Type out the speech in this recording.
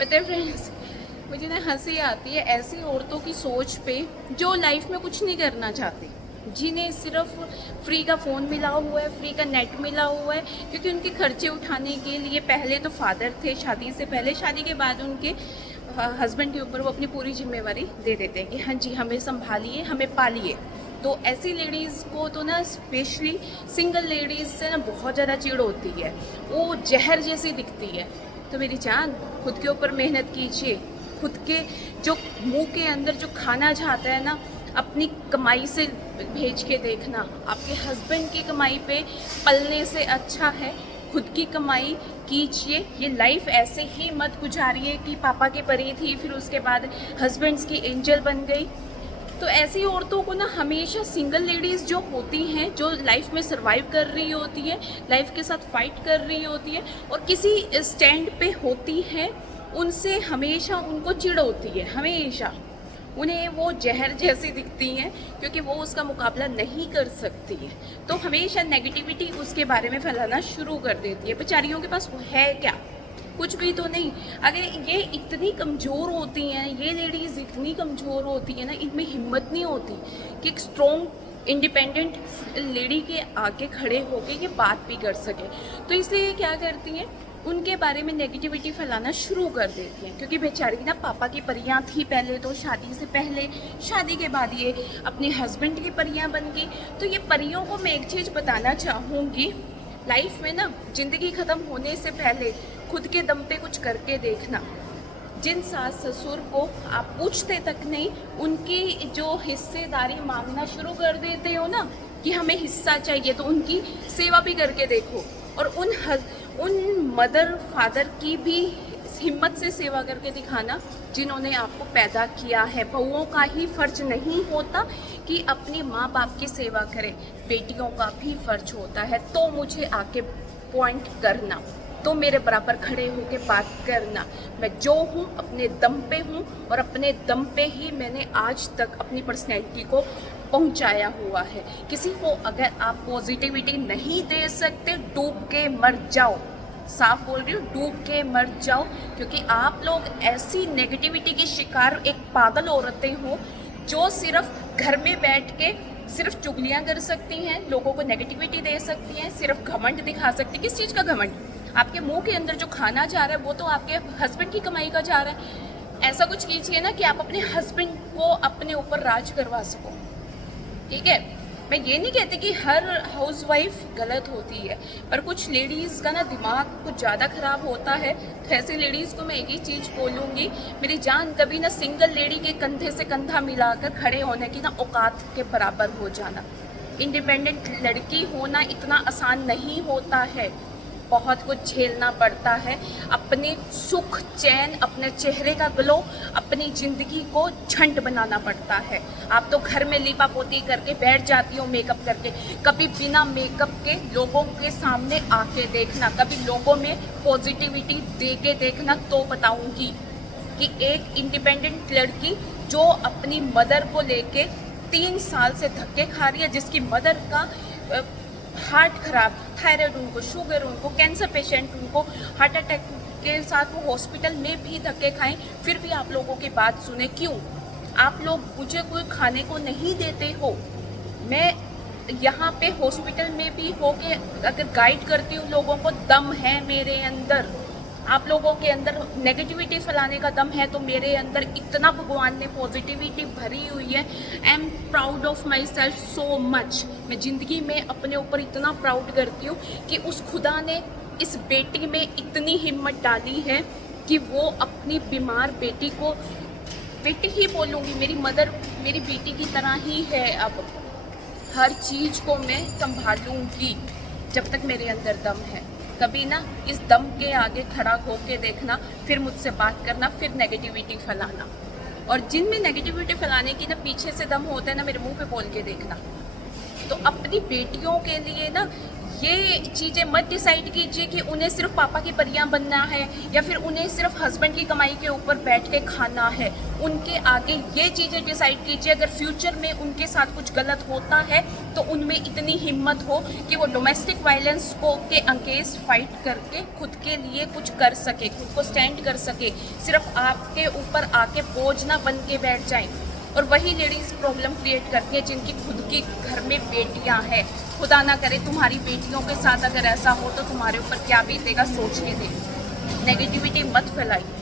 पता है फ्रेंड्स, मुझे ना हंसी आती है ऐसी औरतों की सोच पे जो लाइफ में कुछ नहीं करना चाहती, जिन्हें सिर्फ फ्री का फ़ोन मिला हुआ है, फ्री का नेट मिला हुआ है, क्योंकि उनके खर्चे उठाने के लिए पहले तो फादर थे शादी से पहले, शादी के बाद उनके हस्बैंड के ऊपर वो अपनी पूरी जिम्मेवारी दे देते हैं कि हाँ जी हमें संभालिए, हमें पालिए। तो ऐसी लेडीज़ को तो ना स्पेशली सिंगल लेडीज़ से ना बहुत ज़्यादा चिढ़ होती है, वो जहर जैसी दिखती है। तो मेरी जान, खुद के ऊपर मेहनत कीजिए, खुद के जो मुंह के अंदर जो खाना जाता है ना, अपनी कमाई से भेज के देखना। आपके हस्बैंड की कमाई पे पलने से अच्छा है खुद की कमाई कीजिए। ये लाइफ ऐसे ही मत गुजारिए कि पापा के परी थी फिर उसके बाद हस्बैंड्स की एंजल बन गई। तो ऐसी औरतों को ना हमेशा सिंगल लेडीज़ जो होती हैं, जो लाइफ में सरवाइव कर रही होती है, लाइफ के साथ फाइट कर रही होती है और किसी स्टैंड पे होती हैं, उनसे हमेशा उनको चिढ़ होती है। हमेशा उन्हें वो जहर जैसी दिखती हैं क्योंकि वो उसका मुकाबला नहीं कर सकती है। तो हमेशा नेगेटिविटी उसके बारे में फैलाना शुरू कर देती है। बेचारियों के पास वो है क्या? कुछ भी तो नहीं। अगर ये इतनी कमज़ोर होती हैं, ये लेडीज़ इतनी कमज़ोर होती हैं ना, इनमें हिम्मत नहीं होती कि एक स्ट्रॉन्ग इंडिपेंडेंट लेडी के आगे खड़े होके ये बात भी कर सके। तो इसलिए ये क्या करती हैं, उनके बारे में नेगेटिविटी फैलाना शुरू कर देती हैं। क्योंकि बेचारी ना पापा की परियां थी पहले, तो शादी से पहले, शादी के बाद ये अपने हस्बैंड की परियां बन गई। तो ये परियों को मैं एक चीज़ बताना चाहूँगी, लाइफ में ना ज़िंदगी ख़त्म होने से पहले खुद के दम पे कुछ करके देखना। जिन सास ससुर को आप पूछते तक नहीं, उनकी जो हिस्सेदारी मांगना शुरू कर देते हो ना कि हमें हिस्सा चाहिए, तो उनकी सेवा भी करके देखो। और उन मदर फादर की भी हिम्मत से सेवा करके दिखाना जिन्होंने आपको पैदा किया है। बहुओं का ही फर्ज नहीं होता कि अपने माँ बाप की सेवा करें, बेटियों का भी फर्ज होता है। तो मुझे आके पॉइंट करना, तो मेरे बराबर खड़े होके बात करना। मैं जो हूँ अपने दम पे हूँ और अपने दम पे ही मैंने आज तक अपनी पर्सनैलिटी को पहुँचाया हुआ है। किसी को अगर आप पॉजिटिविटी नहीं दे सकते, डूब के मर जाओ। साफ बोल रही हूँ, डूब के मर जाओ। क्योंकि आप लोग ऐसी नेगेटिविटी की शिकार एक पागल औरतें हो जो सिर्फ घर में बैठ के सिर्फ चुगलियाँ कर सकती हैं, लोगों को नेगेटिविटी दे सकती हैं, सिर्फ घमंड दिखा सकती हैं। किस चीज़ का घमंड? आपके मुंह के अंदर जो खाना जा रहा है वो तो आपके हस्बैंड की कमाई का जा रहा है। ऐसा कुछ कीजिए ना कि आप अपने हस्बैंड को अपने ऊपर राज करवा सको। ठीक है, मैं ये नहीं कहती कि हर हाउसवाइफ गलत होती है, पर कुछ लेडीज़ का ना दिमाग कुछ ज़्यादा ख़राब होता है। तो ऐसी लेडीज़ को मैं एक ही चीज़ बोलूँगी, मेरी जान, कभी ना सिंगल लेडी के कंधे से कंधा मिलाकर खड़े होने की ना औकात के बराबर हो जाना। इंडिपेंडेंट लड़की होना इतना आसान नहीं होता है, बहुत कुछ झेलना पड़ता है। अपने सुख चैन, अपने चेहरे का ग्लो, अपनी ज़िंदगी को झंड बनाना पड़ता है। आप तो घर में लीपा पोती करके बैठ जाती हो मेकअप करके, कभी बिना मेकअप के लोगों के सामने आके देखना, कभी लोगों में पॉजिटिविटी दे के देखना, तो बताऊंगी कि एक इंडिपेंडेंट लड़की जो अपनी मदर को लेके 3 साल से धक्के खा रही है, जिसकी मदर का हार्ट खराब, थायराइड उनको, शुगर उनको, कैंसर पेशेंट उनको, हार्ट अटैक के साथ वो हॉस्पिटल में भी धक्के खाएं, फिर भी आप लोगों की बात सुने। क्यों? आप लोग मुझे कोई खाने को नहीं देते हो। मैं यहाँ पे हॉस्पिटल में भी होके अगर गाइड करती हूँ लोगों को, दम है मेरे अंदर। आप लोगों के अंदर नेगेटिविटी फैलाने का दम है, तो मेरे अंदर इतना भगवान ने पॉजिटिविटी भरी हुई है। I am proud of my self so much. मैं ज़िंदगी में अपने ऊपर इतना प्राउड करती हूँ कि उस खुदा ने इस बेटी में इतनी हिम्मत डाली है कि वो अपनी बीमार बेटी को, बेटी ही बोलूँगी, मेरी मदर मेरी बेटी की तरह ही है। अब हर चीज़ को मैं संभालूँगी जब तक मेरे अंदर दम है। कभी ना इस दम के आगे खड़ा होके देखना, फिर मुझसे बात करना, फिर नेगेटिविटी फैलाना। और जिनमें नेगेटिविटी फैलाने की ना पीछे से दम होता है ना, मेरे मुंह पे बोल के देखना। तो अपनी बेटियों के लिए ना ये चीज़ें मत डिसाइड कीजिए कि उन्हें सिर्फ पापा की परियां बनना है या फिर उन्हें सिर्फ हस्बैंड की कमाई के ऊपर बैठ के खाना है। उनके आगे ये चीज़ें डिसाइड कीजिए, अगर फ्यूचर में उनके साथ कुछ गलत होता है तो उनमें इतनी हिम्मत हो कि वो डोमेस्टिक वायलेंस को के अगेंस्ट फाइट करके खुद के लिए कुछ कर सके, खुद को स्टैंड कर सके, सिर्फ आपके ऊपर आके बोझ ना बन के बैठ जाए। और वही लेडीज़ प्रॉब्लम क्रिएट करती है जिनकी खुद की घर में बेटियां हैं। खुदा ना करे तुम्हारी बेटियों के साथ अगर ऐसा हो तो तुम्हारे ऊपर क्या बीतेगा, सोच के देखो। नेगेटिविटी मत फैलाइए।